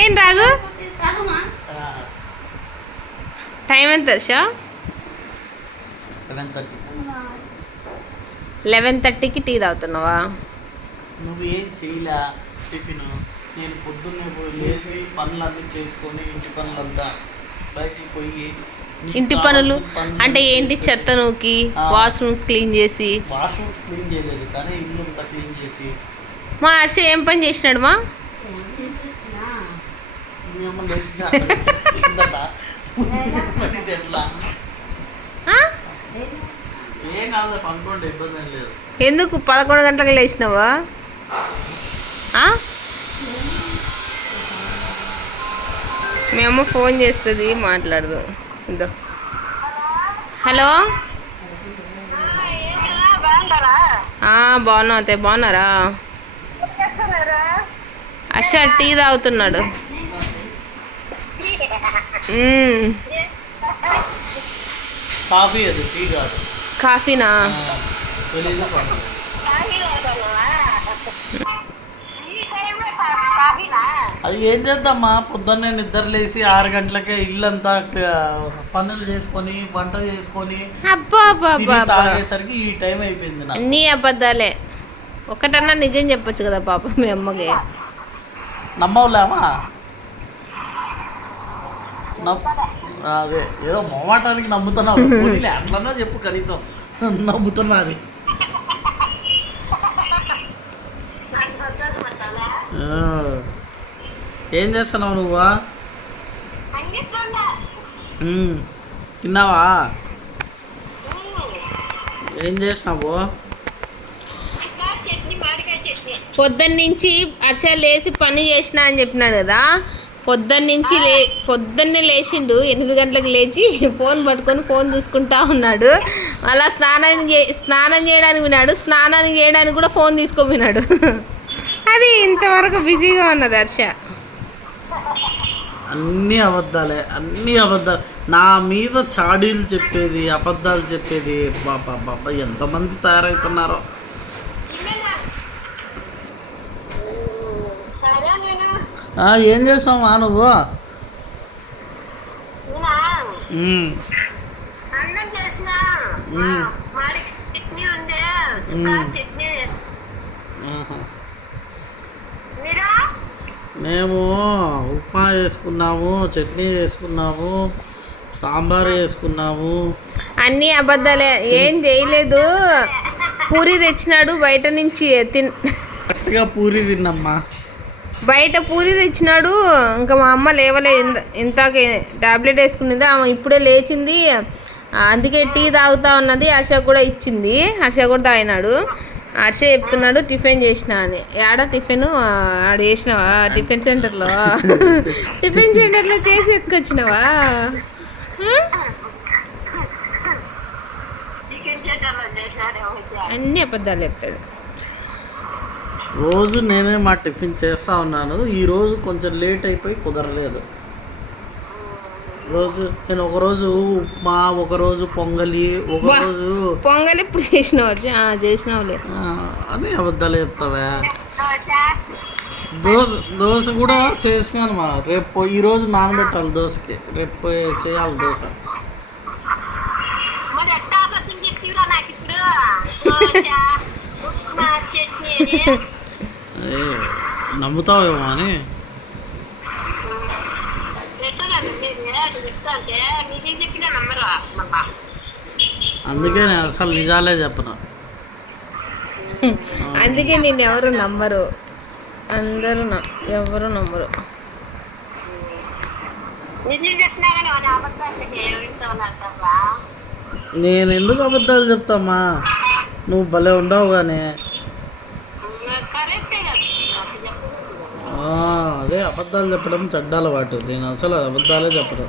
ఏం రాదు. టైం ఎంత షో? 11:30కి టీ తాగుతున్నావా? నువ్వేం చేయలే టిఫిన్. నేను పొద్దున్నే పోయి లేచి పనులన్నీ చేసుకొని ఇంటి పనులంతా బయటికి పోయి ఇంటి పనులు అంటే ఏంటి? చెత్త నూకి వాష్రూమ్స్ క్లీన్ చేసి. వాష్రూమ్స్ క్లీన్ చేయలేదు కానీ ఇల్లు అంతా క్లీన్ చేసి. మా హర్ష ఏం పని చేసినాడు మా? ఏం కాదు పనుకోండి, ఇబ్బంది ఏం లేదు. ఎందుకు 11 గంటలకు లేచినావా? మీ అమ్మ ఫోన్ చేస్తుంది, మాట్లాడదు. ఇద్దో. హలో, బాగున్నాం అతే. బాగున్నారా? అష టీ తాగుతున్నాడు. కాఫీ అది, టీ కాదు. కాఫీనా? అది ఏం చేద్దామా, పొద్దున్నే నిద్ర లేసి 6 గంటలకే ఇల్లంతా పనులు చేసుకొని వంట చేసుకొని తాగేసరికి ఈ టైం అయిపోయింది. అన్నీ అబద్ధాలే. ఒకటన్నా నిజం చెప్పొచ్చు కదా పాప మీ అమ్మకి. నమ్మవులేమా? అదే ఏదో మొమాటానికి నమ్ముతున్నావు. అట్లన్నా చెప్పు కనీసం నమ్ముతున్నా అని. ఏం చేస్తున్నావు నువ్వా? తిన్నావా? ఏం చేసినావు? పొద్దున్నుంచి హర్ష లేచి పని చేసిన అని చెప్పినాడు కదా. పొద్దున్నే లేచిండు 8 గంటలకు లేచి ఫోన్ పట్టుకొని ఫోన్ చూసుకుంటా ఉన్నాడు. అలా స్నానం చేయడానికి వినాడు. స్నానానికి చేయడానికి కూడా ఫోన్ తీసుకొని వినాడు. అది ఇంతవరకు బిజీగా ఉన్నది హర్ష. అన్నీ అబద్ధాలే, అన్నీ అబద్ధాలు. నా మీద చాడీలు చెప్పేది, అబద్ధాలు చెప్పేది. బాబా బాబా ఎంతమంది తయారవుతున్నారో. ఏం చేస్తావా నువ్వు? మేము ఉప్మా చేసుకున్నాము, చట్నీ చేసుకున్నాము, సాంబార్ చేసుకున్నాము. అన్నీ అబద్ధాలే, ఏం చేయలేదు. పూరి తెచ్చినాడు బయట నుంచి. కరెక్ట్గా పూరి తిన్నమ్మా. బయట పూరి తెచ్చినాడు. ఇంకా మా అమ్మ లేవలే. ఇంతకే టాబ్లెట్ వేసుకునేది ఆమె, ఇప్పుడే లేచింది. అందుకే టీ తాగుతా ఉన్నది. హర్ష కూడా ఇచ్చింది. హర్ష కూడా తాగినాడు. హర్ష చెప్తున్నాడు టిఫిన్ చేసిన అని. ఆడ టిఫిన్ ఆడ చేసినావా? టిఫిన్ సెంటర్లో చేసి ఎత్తుకొచ్చినావా? అన్ని అబద్ధాలు చెప్తాడు. రోజు నేనే మా టిఫిన్ చేస్తూ ఉన్నాను. ఈరోజు కొంచెం లేట్ అయిపోయి కుదరలేదు. నేను ఒకరోజు ఉప్మా, ఒకరోజు పొంగలి, ఒకరోజు పొంగలి ఇప్పుడు చేసినావులే అని అబద్ధాలు చెప్తావా? దోశ కూడా చేసినాను మా. రేపు ఈరోజు నానబెట్టాలి దోశకి, రేపు చేయాలి దోశ. నమ్ముతావేమో అని. అందుకే నేను అసలు నిజాలే చెప్పను. అందుకే నేను ఎవరు నమ్మరు. ఎవరు నమ్మరు. నేను ఎందుకు అబద్ధాలు చెప్తామా? నువ్వు భలే ఉండవు కానీ. అదే అబద్ధాలు చెప్పడం చెడ్డ అలవాటు. నేను అసలు అబద్ధాలే చెప్పను.